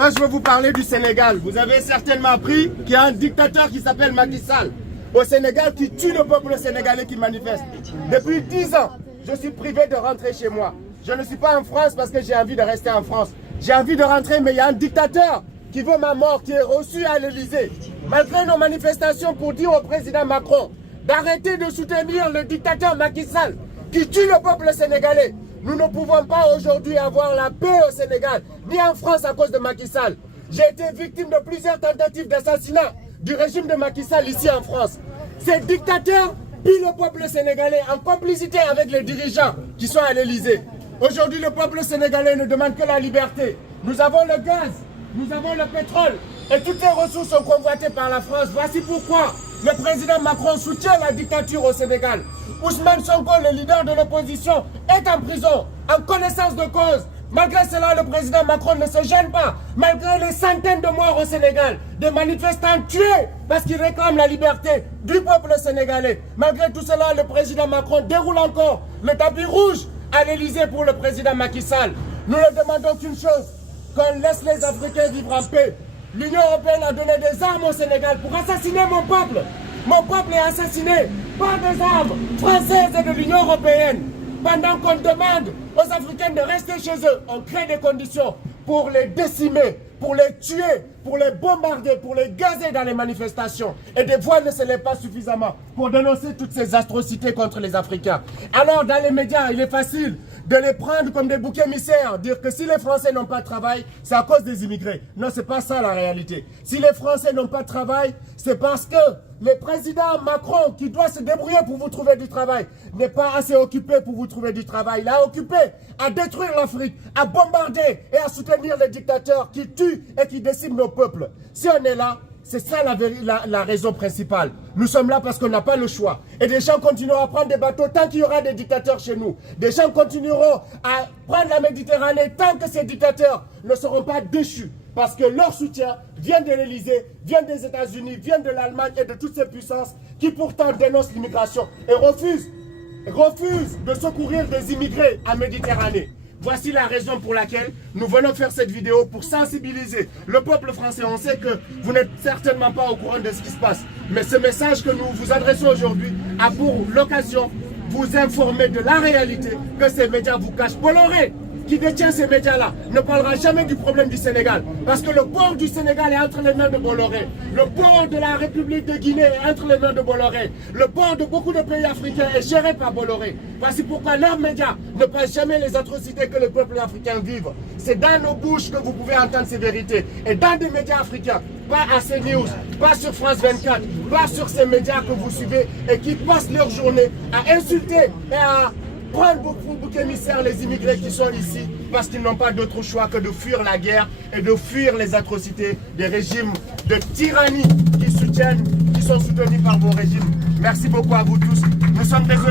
Moi, je veux vous parler du Sénégal. Vous avez certainement appris qu'il y a un dictateur qui s'appelle Macky Sall au Sénégal qui tue le peuple sénégalais qui manifeste. Depuis 10 ans, je suis privé de rentrer chez moi. Je ne suis pas en France parce que j'ai envie de rester en France. J'ai envie de rentrer, mais il y a un dictateur qui veut ma mort, qui est reçu à l'Élysée. Malgré nos manifestations pour dire au président Macron d'arrêter de soutenir le dictateur Macky Sall qui tue le peuple sénégalais. Nous ne pouvons pas aujourd'hui avoir la paix au Sénégal, ni en France à cause de Macky Sall. J'ai été victime de plusieurs tentatives d'assassinat du régime de Macky Sall ici en France. Ces dictateurs pillent le peuple sénégalais en complicité avec les dirigeants qui sont à l'Élysée. Aujourd'hui, le peuple sénégalais ne demande que la liberté. Nous avons le gaz, nous avons le pétrole et toutes les ressources sont convoitées par la France. Voici pourquoi le président Macron soutient la dictature au Sénégal. Ousmane Sonko, le leader de l'opposition, est en prison, en connaissance de cause. Malgré cela, le président Macron ne se gêne pas. Malgré les centaines de morts au Sénégal, des manifestants tués parce qu'ils réclament la liberté du peuple sénégalais. Malgré tout cela, le président Macron déroule encore le tapis rouge à l'Élysée pour le président Macky Sall. Nous ne demandons qu'une chose, qu'on laisse les Africains vivre en paix. L'Union européenne a donné des armes au Sénégal pour assassiner mon peuple. Mon peuple est assassiné par des armes françaises et de l'Union européenne. Pendant qu'on demande aux Africains de rester chez eux, on crée des conditions pour les décimer, pour les tuer, pour les bombarder, pour les gazer dans les manifestations. Et des voix ne se lèvent pas suffisamment pour dénoncer toutes ces atrocités contre les Africains. Alors dans les médias, il est facile de les prendre comme des boucs émissaires, dire que si les Français n'ont pas de travail, c'est à cause des immigrés. Non, c'est pas ça la réalité. Si les Français n'ont pas de travail, c'est parce que le président Macron, qui doit se débrouiller pour vous trouver du travail, n'est pas assez occupé pour vous trouver du travail. Il est occupé à détruire l'Afrique, à bombarder et à soutenir les dictateurs qui tuent et qui déciment nos peuples. Si on est là, c'est ça la raison principale. Nous sommes là parce qu'on n'a pas le choix. Et des gens continueront à prendre des bateaux tant qu'il y aura des dictateurs chez nous. Des gens continueront à prendre la Méditerranée tant que ces dictateurs ne seront pas déchus. Parce que leur soutien vient de l'Élysée, vient des États-Unis, vient de l'Allemagne et de toutes ces puissances qui pourtant dénoncent l'immigration et refusent de secourir des immigrés en Méditerranée. Voici la raison pour laquelle nous venons faire cette vidéo pour sensibiliser le peuple français. On sait que vous n'êtes certainement pas au courant de ce qui se passe. Mais ce message que nous vous adressons aujourd'hui a pour l'occasion vous informer de la réalité que ces médias vous cachent. Bolloré, qui détient ces médias-là, ne parlera jamais du problème du Sénégal. Parce que le port du Sénégal est entre les mains de Bolloré. Le port de la République de Guinée est entre les mains de Bolloré. Le port de beaucoup de pays africains est géré par Bolloré. Voici pourquoi leurs médias ne passent jamais les atrocités que le peuple africain vit. C'est dans nos bouches que vous pouvez entendre ces vérités. Et dans des médias africains, pas à CNews, pas sur France 24, pas sur ces médias que vous suivez et qui passent leur journée à insulter et à prendre beaucoup bouc émissaire les immigrés qui sont ici parce qu'ils n'ont pas d'autre choix que de fuir la guerre et de fuir les atrocités des régimes de tyrannie qui sont soutenus par vos régimes. Merci beaucoup à vous tous. Nous sommes désolés.